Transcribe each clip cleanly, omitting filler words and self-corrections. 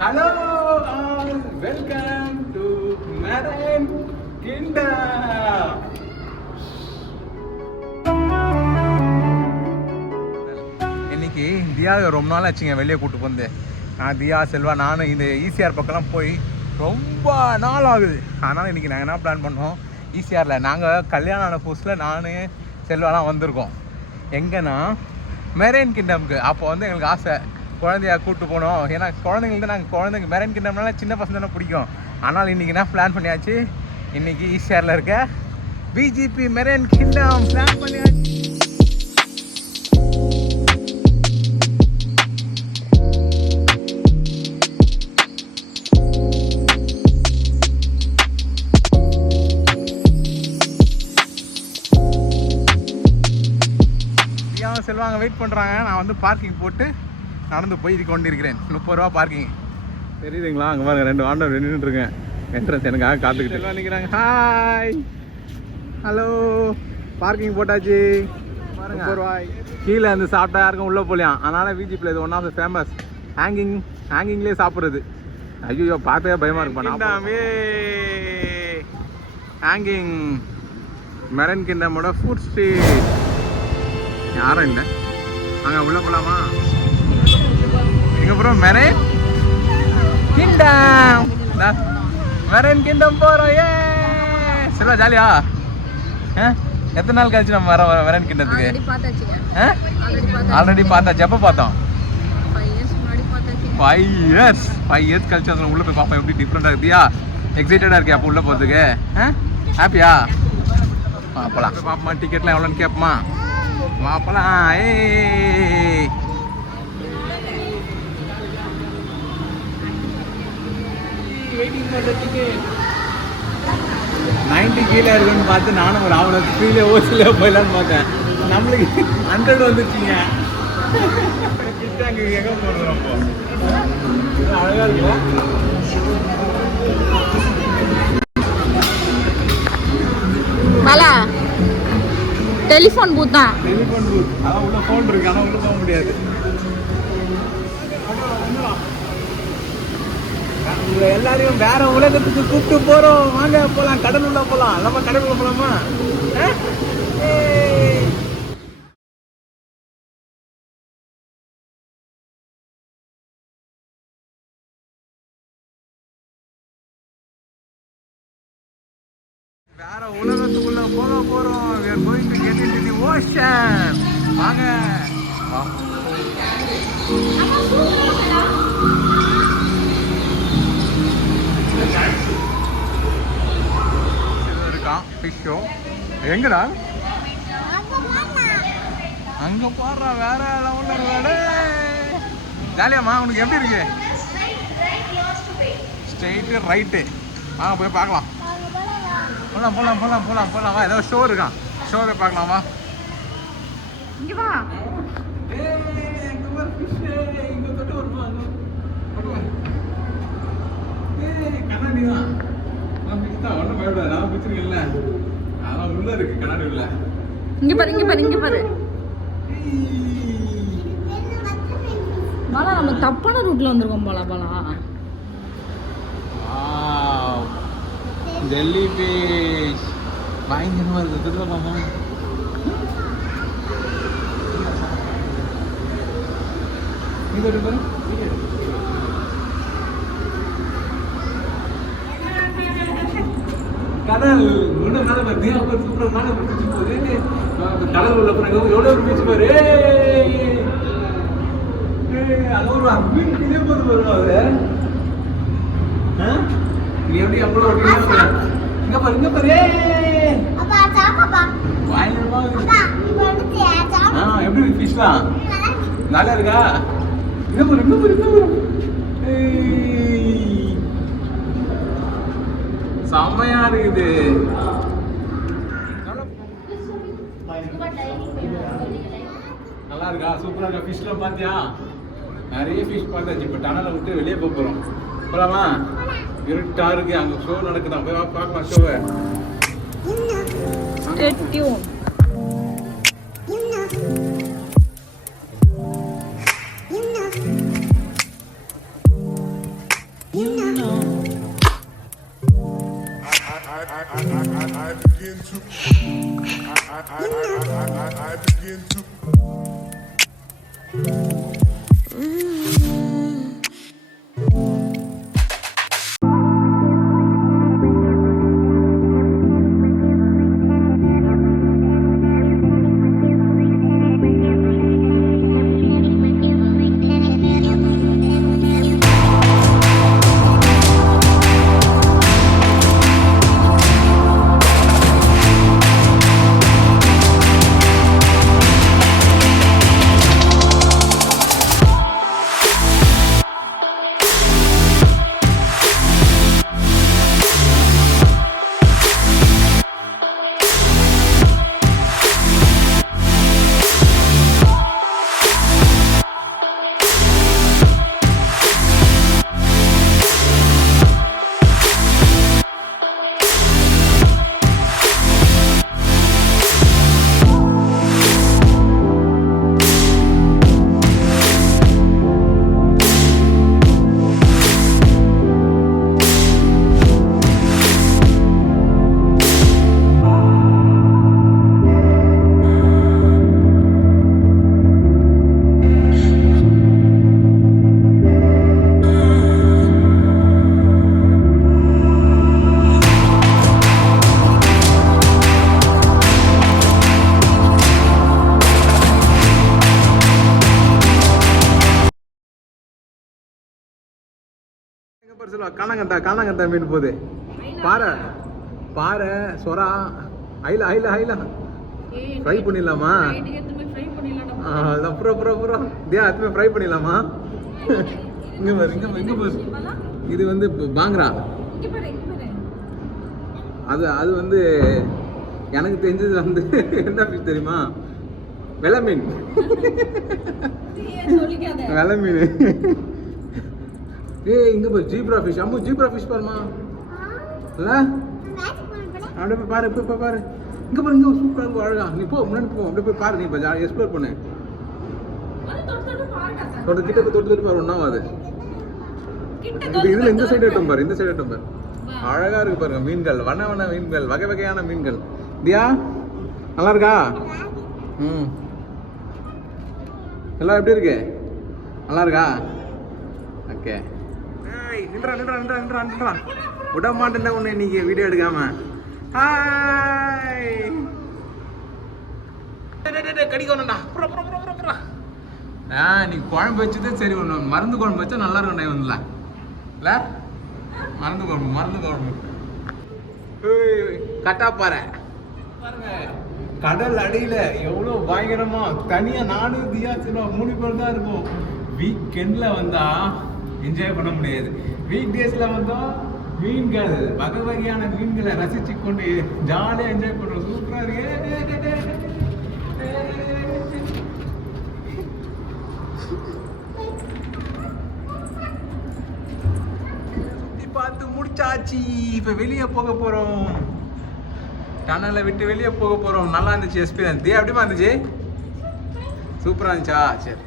Hello all, welcome to Marine Kingdom. இன்னைக்கு தியாவை ரொம்ப நாள் ஆச்சுங்க வெளியே கூப்பிட்டு போந்து. நான் தியா செல்வா நானும் இந்த ஈசிஆர் பக்கம்லாம் போய் ரொம்ப நாள் ஆகுது. அதனால் இன்றைக்கி நாங்கள் என்ன பிளான் பண்ணோம், ஈசிஆரில் நாங்கள் கல்யாணம் ஆன புதுசில் நான் செல்வாலாம் வந்திருக்கோம். எங்கன்னா மெரைன் கிங்டம்க்கு. அப்போ வந்து எங்களுக்கு ஆசை குழந்தையா கூப்பிட்டு போனோம். ஏன்னா குழந்தைங்களுக்கு நாங்கள் குழந்தைங்க மெரைன் கிங்டம்னால சின்ன பசங்க தானே பிடிக்கும். ஆனால் இன்றைக்கி என்ன பிளான் பண்ணியாச்சு, இன்றைக்கி ஈசிஆரில் இருக்க பிஜிபி மெரைன் கிங்டம் பிளான் பண்ணியாச்சு. செல்வாங்க வெயிட் பண்ணுறாங்க. நான் வந்து பார்க்கிங் போட்டு நடந்து போய் கொண்டிருக்கிறேன். 30 ரூபா பார்க்கிங். தெரியுதுங்களா? அங்கே பாருங்க 2 ஆண்டர் நின்றுட்டுருக்கேன். என்ட்ரன்ஸ் எனக்காக காத்துக்கிட்டு செல்வா நிற்கிறாங்க. Hi, hello. பார்க்கிங் போட்டாச்சு பாருங்க. 30 ரூபாய். கீழே வந்து சாப்பிட்டா யாருக்கும் உள்ளே போகலையாம். அதனால் விஜிபியில் இது ஒன் ஆஃப் த ஃபேமஸ் ஹேங்கிங்லேயே சாப்பிட்றது. ஐயோ பார்த்தே பயமாக இருக்குப்பா. ஹேங்கிங் மெரைன் கிங்டமோட ஃபுட் ஸ்ட்ரீட். யாரும் இல்லை. அங்கே உள்ளே போகலாமா? இதுக்கப்புறம் மெரைன் கிங்டம் போகிறோம். ஏ செல்வா ஜாலியா? எத்தனை நாள் கழிச்சு நம்ம வர மெரைன் கிங்டத்துக்கு? ஆல்ரெடி பார்த்தாச்சு. எப்போ பார்த்தோம்? 5 இயர்ஸ் கழிச்சு அதில் உள்ளே போய் பார்ப்போம். எப்படி டிஃப்ரெண்டாக இருக்குதியா? எக்ஸைட்டடாக இருக்கியா அப்போ உள்ளே போகிறதுக்கு? ஹாப்பியா? போகலாம். பார்ப்போமா? டிக்கெட்லாம் எவ்வளோன்னு கேட்போமா? வாப்பலாம். 90 கீழே இருக்குன்னு பார்த்து நானும் ஒரு அவ்வளோ கீழே ஓசில போயிடலான்னு பார்த்தேன். நம்மளுக்கு 100 வந்துருச்சுங்க. அங்கே எங்கே போகிறது? ரொம்ப அழகாக இருக்கும். மலா டெலிஃபோன் பூத் தான். Telephone booth. அதான் உள்ள ஃபோன் இருக்கு, ஆனால் உள்ள போக முடியாது. உங்களை எல்லாரையும் வேற உலகத்துக்கு கூப்பிட்டு போறோம். வாங்க போலாம், கடல் உள்ள போலாம். நம்ம கடல் உள்ள போலாமா? வேற உலகத்துக்குள்ள போக போறோம். we are going to get into the ocean. வாங்க. இருக்கான் ஃபிஷ் ஷோ. எங்கடா? அங்க போடுறா. வேற லெவல்ல. ஜாலியாமா? உனக்கு எப்படி இருக்கு? Straight right. வாங்க போய் பார்க்கலாம். போலாம். வா, ஏதோ ஷோ இருக்கான். ஷோ போய் பார்க்கலாம். வா. இங்க வா. கண்ணாடி தான். ஒன்றும் பயப்படாது. நான் பிடிச்சிருக்கேன்ல. அதான் உள்ள இருக்கு கண்ணாடி உள்ள. இங்க பாரு. பாலா நம்ம தப்பான ரூட்ல வந்திருக்கோம் பாலா. ஜெல்லி ஃபிஷ் பயங்கரமா இருக்கு. திரும்ப மாமா இது பாரு. கடல் உள்ள மேல பாரு. சூப்பர் மேல பிடிச்சி போகுது. கடல் உள்ள போறாங்க. எவ்வளவு பீச் பாரு. அது ஒரு மீன் கிளே போது வருவாங்க. நீ எப்படி அவ்வளோ இங்க பாரு. அப்பா சாப்பாப்பா பயங்கரமா இருக்கு. எப்படி ஃபிஷ்லாம் நல்லா இருக்கா? இங்க பாரு. செம்மையா இருக்குது. நல்லா இருக்கா? சூப்பரா இருக்கா? ஃபிஷ்லாம் பாத்தியா? நிறைய ஃபிஷ் பார்த்தாச்சு. இப்போ டனலை விட்டு வெளியே போகிறோம். போலாமா? இருட்டா இருக்கு. அங்க ஷோ நடக்குதான். போய் பார்க்கலாம் ஷோவை. காணாங்கத்தா மீன் போகுது. பாறை பாறை சொரா ஐல ஐல ஐல ஃப்ரை பண்ணிடலாமா? அப்புறம் தியா அதுமே ஃப்ரை பண்ணிடலாமா? இங்க பாரு இங்க பாரு இது வந்து பாங்கரா. அது வந்து எனக்கு தெரிஞ்சது வந்து என்ன ஃபிஷ் தெரியுமா? வெலை மீன். வெலை மீன். ஏய் இங்க பாரு zebra fish. Ammu zebra fish பாருமா. இல்ல அப்படியே போய் பாரு போய் பாரு. இங்க பாரு இங்க சூப்பரா இருக்கும் அழகா. நீ போ முன்னாடி போ அப்படியே போய் பாரு. நீ இப்போ எக்ஸ்ப்ளோர் பண்ணு. தொட்டு பாரு ஒன்றாவும் அது. இதுல இந்த சைடு ஏட்டும் பாரு. இந்த சைடு ஏட்டும் பாரு. அழகா இருக்கு பாருங்க மீன்கள். வண்ண மீன்கள் வகை வகையான மீன்கள். தியா நல்லா இருக்கா? ம் எல்லாம் எப்படி இருக்கு? நல்லா இருக்கா? ஓகே நின்றா விட மாட்டேன் ஒன்று இன்னைக்கு வீடியோ எடுக்காம. ஹாய் கடிக்கணும்டா. நீ குழம்பு வச்சதே சரி ஒன்று மருந்து குழம்பு வச்சா நல்லா இருக்கும். டை வந்துல இல்லை மருந்து குழம்பு கட்டா பாரு பாருங்க. கடல் அடியில் எவ்வளோ பயங்கரமா தனியாக நாடு தியா செல்வா 3 பேர் தான் இருக்கும். வீக்கெண்டில் வந்தா என்ஜாய் பண்ண முடியாது. வீக் டேஸில் வந்தால் மீன்கள் வகை வகையான மீன்களை ரசிச்சு கொண்டு ஜாலியாக என்ஜாய் பண்ணுறோம். சூப்பராக இருக்கு. பார்த்து முடிச்சாச்சு. இப்போ வெளியே போக போகிறோம். டனலை விட்டு வெளியே போக போகிறோம். நல்லா இருந்துச்சு எக்ஸ்பீரியன்ஸ். தே எப்படிமா இருந்துச்சு? சூப்பராக இருந்துச்சா? சரி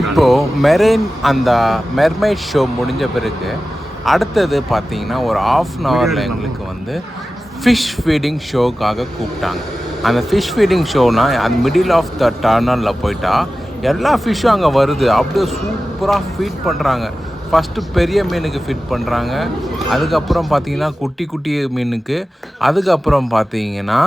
இப்போ மெரைன் அந்த மெர்மைட் ஷோ முடிஞ்ச பிறகு அடுத்தது பார்த்தீங்கன்னா ஒரு 1/2 ஹவரில் எங்களுக்கு வந்து ஃபிஷ் ஃபீடிங் ஷோக்காக கூப்பிட்டாங்க. அந்த ஃபிஷ் ஃபீடிங் ஷோனா அந்த மிடில் ஆஃப் த டர்னலில் போயிட்டா எல்லா ஃபிஷ்ஷும் அங்கே வருது. அப்படியே சூப்பராக ஃபீட் பண்ணுறாங்க. ஃபஸ்ட்டு பெரிய மீனுக்கு ஃபிட் பண்ணுறாங்க. அதுக்கப்புறம் பார்த்தீங்கன்னா குட்டி குட்டி மீனுக்கு. அதுக்கப்புறம் பார்த்தீங்கன்னா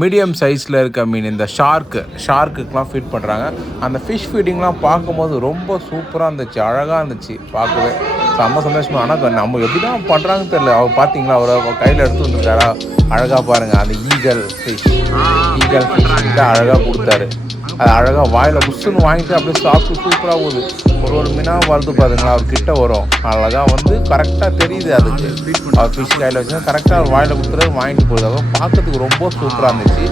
மீடியம் சைஸில் இருக்க மீன் இந்த ஷார்க்குக்கெலாம் ஃபீட் பண்ணுறாங்க. அந்த ஃபிஷ் ஃபீடிங்லாம் பார்க்கும்போது ரொம்ப சூப்பராக இருந்துச்சு. அழகாக இருந்துச்சு பார்க்கவே. செம்ம சந்தோஷமாக. ஆனால் நம்ம எப்படி தான் பண்ணுறாங்கன்னு தெரியல. அவர் பார்த்தீங்களா அவர் கையில் எடுத்து வந்துருக்காரா அழகாக பாருங்கள். அந்த ஈகல் ஃபிஷ் கிட்ட அழகாக கொடுத்தாரு. அது அழகாக வாயில் புஷ்ஷுன்னு வாங்கிட்டு அப்படியே சாப்பிட்டு சூப்பராக போகுது. ஒரு மீனாக வருது பாருங்களா. அவர் கிட்ட வரும் அழகாக வந்து கரெக்டாக தெரியுது. அதுக்கு அவர் ஃபிஷ் கையில் வச்சுன்னா கரெக்டாக அவர் வாயில் கொடுத்துறது வாங்கிட்டு போகுது. அதை பார்க்கறதுக்கு ரொம்ப சூப்பராக இருந்துச்சு.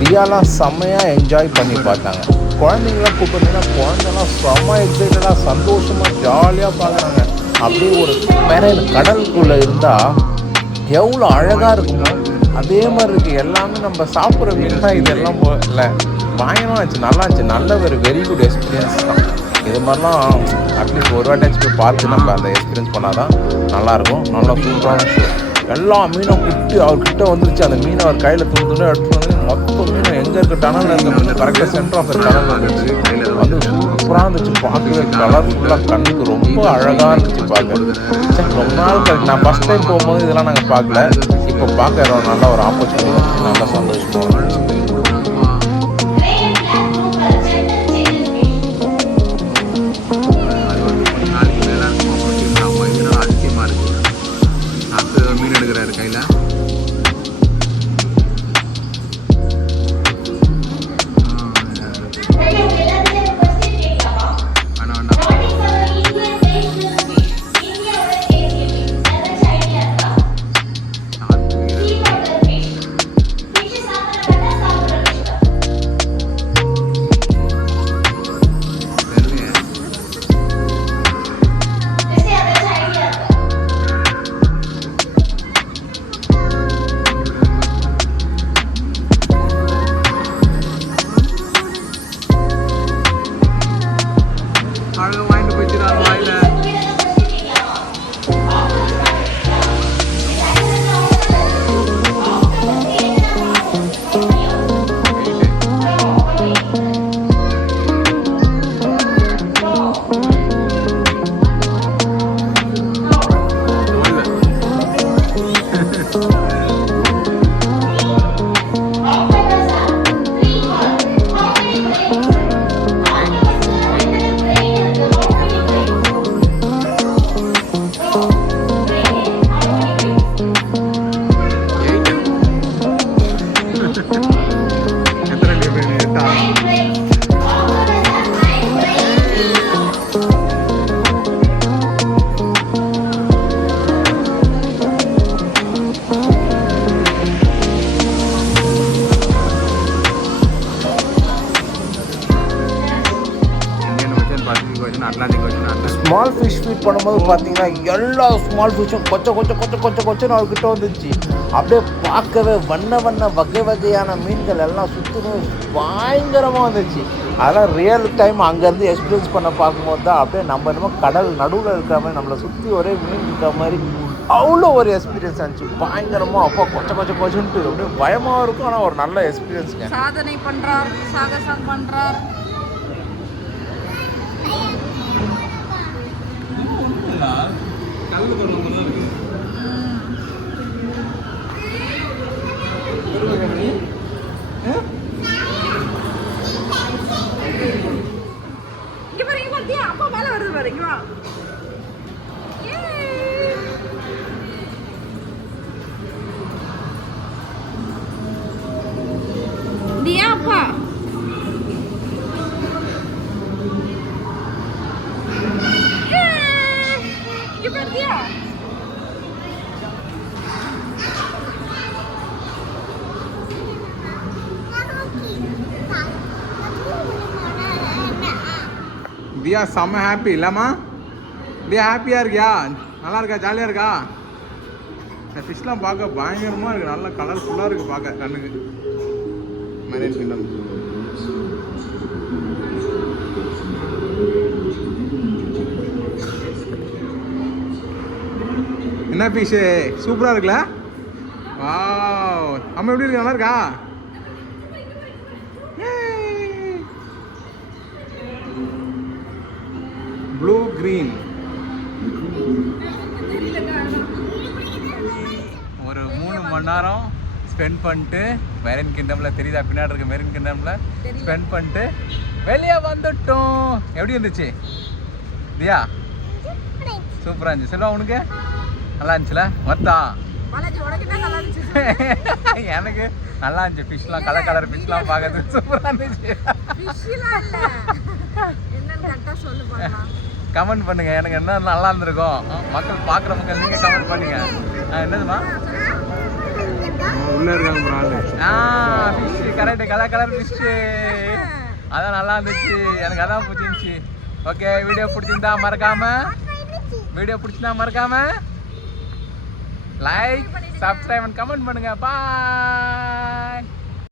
தியாலாம் செம்மையாக என்ஜாய் பண்ணி பார்த்தாங்க. குழந்தைங்களாம் கூப்பிட்டீங்கன்னா குழந்தைலாம் செம்ம எக்ஸைட்டடாக சந்தோஷமாக ஜாலியாக பார்க்குறாங்க. அப்படியே ஒரு மெரைன் கடலுக்குள்ளே இருந்தால் எவ்வளோ அழகாக இருக்குமோ அதே மாதிரி இருக்குது. எல்லாமே நம்ம சாப்பிட்ற மீன் தான் இதெல்லாம் இல்லை பயங்கரமாக இருந்துச்சு. நல்லா இருந்துச்சு. நல்ல ஒரு வெரி குட் எக்ஸ்பீரியன்ஸ் தான். இது மாதிரிலாம் அட்லீஸ்ட் ஒரு வாட்டியாச்சும் போய் பார்த்து நம்ம அந்த எக்ஸ்பீரியன்ஸ் பண்ணால் தான் நல்லாயிருக்கும். நல்லா சூப்பரான ஷோ. எல்லா மீனும் குட்டி அவர்கிட்ட வந்துருச்சு. அந்த மீனை அவர் கையில் துண்டு எடுத்து வந்து மொத்தம் மீன் எங்கே இருக்க டனல் இருக்க மீன் கரெக்டாக சென்டர் ஆஃப் த டனல் வந்துச்சு. வந்து சூப்பராக இருந்துச்சு பார்க்கவே. கலர்ஃபுல்லாக கண்ணுக்கு ரொம்ப அழகாக இருந்துச்சு பார்க்க. ரொம்ப நாள் கரெக்ட். நான் ஃபஸ்ட் டைம் போகும்போது இதெல்லாம் நாங்கள் பார்க்கல. இப்போ பார்க்க நல்லா ஒரு ஆப்பர்ச்சுனிட்டி வந்துச்சு. நல்லா சந்தோஷமாக இருந்துச்சு. மீன் எடுக்கிறாரு கையில். ஸ்மால் ஃபிஷ் ஃபீட் பண்ணும்போது பார்த்தீங்கன்னா எல்லா ஸ்மால் ஃபிஷ்ஷும் கொச்சன்னு அவர்கிட்ட வந்துச்சு. அப்படியே பார்க்கவே வகை வகையான மீன்கள் எல்லாம் சுற்றணும் பயங்கரமாக வந்துச்சு. அதெல்லாம் ரியல் டைம் அங்கேருந்து எக்ஸ்பீரியன்ஸ் பண்ண பார்க்கும்போது தான் அப்படியே நம்ம என்னமோ கடல் நடுவில் இருக்கிற மாதிரி நம்மளை சுற்றி ஒரே மீன் இருக்கிற மாதிரி அவ்வளோ ஒரு எக்ஸ்பீரியன்ஸ் ஆச்சு. பயங்கரமாக அப்பா கொச்சன்ட்டு அப்படியே பயமாக இருக்கும். ஆனால் ஒரு நல்ல எக்ஸ்பீரியன்ஸுங்க. சாதனை பண்ணுறார், சாகசம் பண்ணுறார். அப்பா மேல வருது பாருங்க. அப்பா தியா செம்ம ஹாப்பி இல்லைம்மா? தியா ஹாப்பியாக இருக்கியா? நல்லா இருக்கா? ஜாலியாக இருக்கா? இந்த ஃபிஷ்லாம் பார்க்க பயங்கரமாக இருக்குது. நல்லா கலர்ஃபுல்லாக இருக்குது பார்க்க கண்ணுக்கு. மெரைன் கிங்டம் என்ன ஃபிஷ்ஷு சூப்பராக இருக்குல்ல? வாவ், அம்மா எப்படி இருக்கு? நல்லா இருக்கா? Blue green. ஒரு 3 மணி நேரம் ஸ்பெண்ட் பண்ணிட்டு மெரைன் கிங்டமில் தெரியுதா? பின்னாடி இருக்க மெரைன் கிங்டமில் ஸ்பெண்ட் பண்ணிட்டு வெளியே வந்துட்டோம். எப்படி இருந்துச்சு தியா? சூப்பராக இருந்துச்சு. செல்வா உனக்கு நல்லா இருந்துச்சுல? வர்த்தா? எனக்கு நல்லா இருந்துச்சு. ஃபிஷ்லாம் கலர் ஃபிஷ்லாம் பார்க்கறதுக்கு சூப்பராக இருந்துச்சு. கமெண்ட் பண்ணுங்க எனக்கு என்ன நல்லா இருந்திருக்கும். மக்கள் பார்க்குற மக்கள் நீங்கள் கமெண்ட் பண்ணுங்க. என்னதுமா உள்ள இருக்காங்க? Fish correct, colour fish. அதான் நல்லா இருந்துச்சு. எனக்கு அதான் பிடிச்சிருந்துச்சி. ஓகே, வீடியோ பிடிச்சிருந்தா மறக்காம லைக், சப்ஸ்கிரைப் அண்ட் கமெண்ட் பண்ணுங்க. பாய்.